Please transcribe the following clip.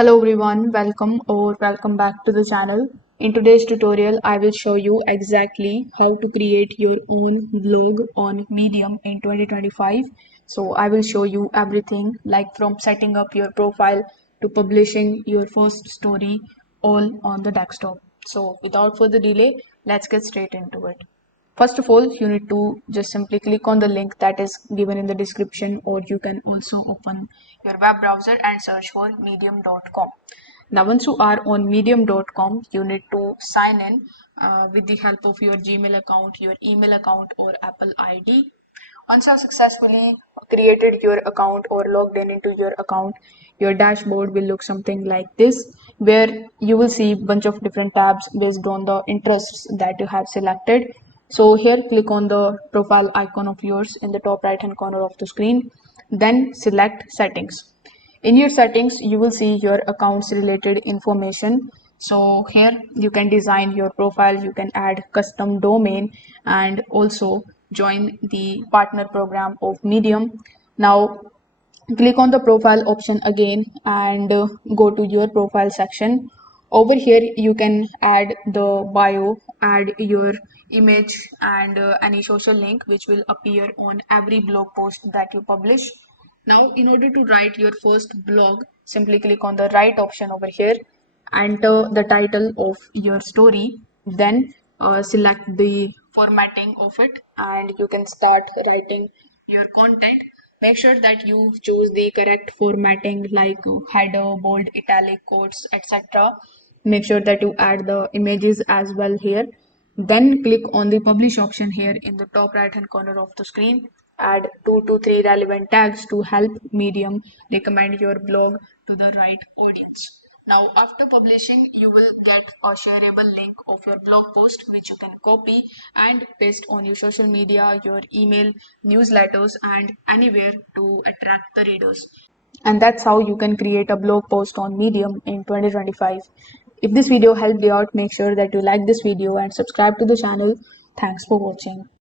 Hello everyone, welcome back to the channel. In today's tutorial, I will show you exactly how to create your own blog on Medium in 2025. So I will show you everything like from setting up your profile to publishing your first story all on the desktop. So without further delay, let's get straight into it. First of all, you need to just simply click on the link that is given in the description, or you can also open your web browser and search for medium.com. Now, once you are on medium.com, you need to sign in with the help of your Gmail account, your email account, or Apple ID. Once you have successfully created your account or logged in into your account, your dashboard will look something like this, where you will see a bunch of different tabs based on the interests that you have selected. So here, click on the profile icon of yours in the top right hand corner of the screen, then select settings. In your settings, you will see your accounts related information. So here you can design your profile, you can add custom domain and also join the partner program of Medium. Now click on the profile option again and go to your profile section. Over here you can add the bio, add your image and any social link which will appear on every blog post that you publish. Now in order to write your first blog, simply click on the right option over here, enter the title of your story, then select the formatting of it and you can start writing your content. Make sure that you choose the correct formatting like header, bold, italic, quotes, etc. Make sure that you add the images as well here. Then click on the publish option here in the top right hand corner of the screen. Add 2 to 3 relevant tags to help Medium recommend your blog to the right audience. Now, after publishing, you will get a shareable link of your blog post, which you can copy and paste on your social media, your email, newsletters, and anywhere to attract the readers. And that's how you can create a blog post on Medium in 2025. If this video helped you out, make sure that you like this video and subscribe to the channel. Thanks for watching.